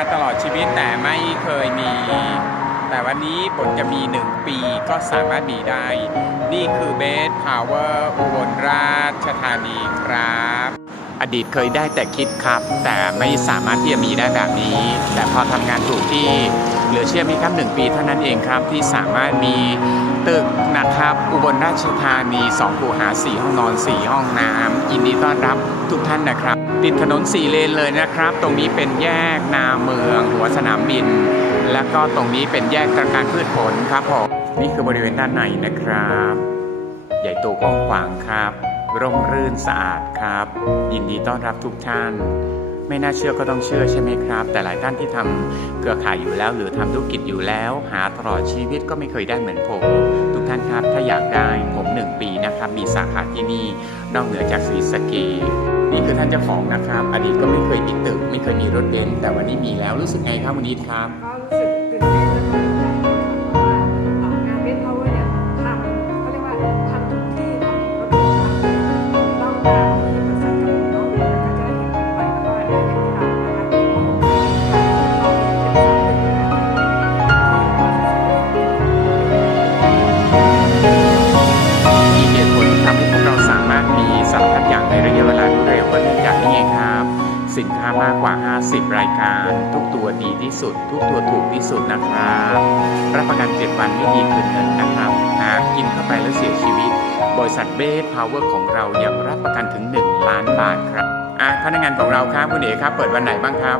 มาตลอดชีวิตแต่ไม่เคยมี แต่วันนี้บทจะมี1ปีก็สามารถมีได้ นี่คือเบสพาวเวอร์อุบลราชธานีครับ อดีตเคยได้แต่คิดครับ แต่ไม่สามารถที่จะมีได้แบบนี้ แต่พอทำงานถูกที่เหลือเชื่อไหมครับหนึ่งปีเท่านั้นเองครับที่สามารถมีตึกนะครับ อุบลราชธานี2คูหา4ห้องนอน 4 ห้องน้ำยินดีต้อนรับทุกท่านนะครับ ติดถนน4เลนเลยนะครับ ตรงนี้เป็นแยกนาเมือง หัวสนามบิน แล้วก็ตรงนี้เป็นแยกตระการพืชผลครับผมนี่คือบริเวณด้านในนะครับ ใหญ่โตกว้างขวางครับ ร่มรื่นสะอาดครับ ยินดีต้อนรับทุกท่าน ไม่น่าเชื่อก็ต้องเชื่อใช่ไหมครับ แต่หลายท่านที่ทำเครือข่ายอยู่แล้ว หรือทำธุรกิจอยู่แล้ว หาตลอดชีวิตก็ไม่เคยได้เหมือนผม ทุกท่านครับถ้าอยากได้ผมหนึ่งปีนะครับ มีสาขาที่นี่ นอกเหนือจากสีสเกษนี่คือท่านเจ้าของนะครับ อดีตก็ไม่เคยมีตึก ไม่เคยมีรถเบนซ์แต่วันนี้มีแล้วรู้สึกไงครับวันนี้ครับ ก็รู้สึก สินค้ามากกว่า 50 รายการ ทุกตัวดีที่สุด ทุกตัวถูกที่สุดนะครับรับประกัน 7 วันไม่มีคืนเงินนะครับหากกินเข้าไปแล้วเสียชีวิต บริษัทเบสพาวเวอร์ของเรายังรับประกันถึง 1 ล้านบาทครับอะพนักงานของเราครับคุณเอ๋ครับ เปิดวันไหนบ้างครับ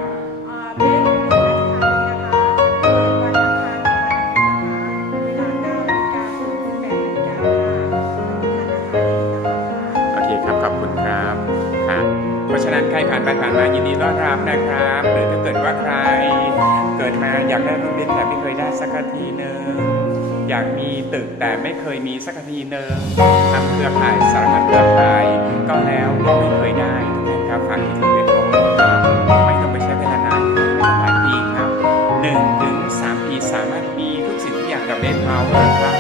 านไปผ่านมายินดีต้อนรับนะครับ หรือถ้าเกิดว่าใคร เกิดมาอยากได้รถเบนซ์แต่ไม่เคยได้สักทีหนึ่งอยากมีตึกแต่ไม่เคยมีสักทีหนึ่งทำเครือข่ายสารพัดเครือข่ายก็แล้วก็ไม่เคยได้ทุกท่านครับฝากที่ถึงเบนซ์ของเราครับไม่ต้องไปใช้เวลานานครับไม่ต้องหลายปีครับหนึ่งถึงสามปีสามารถมีทุกสิ่งทุกอย่างกับเบนซ์พาวเวอร์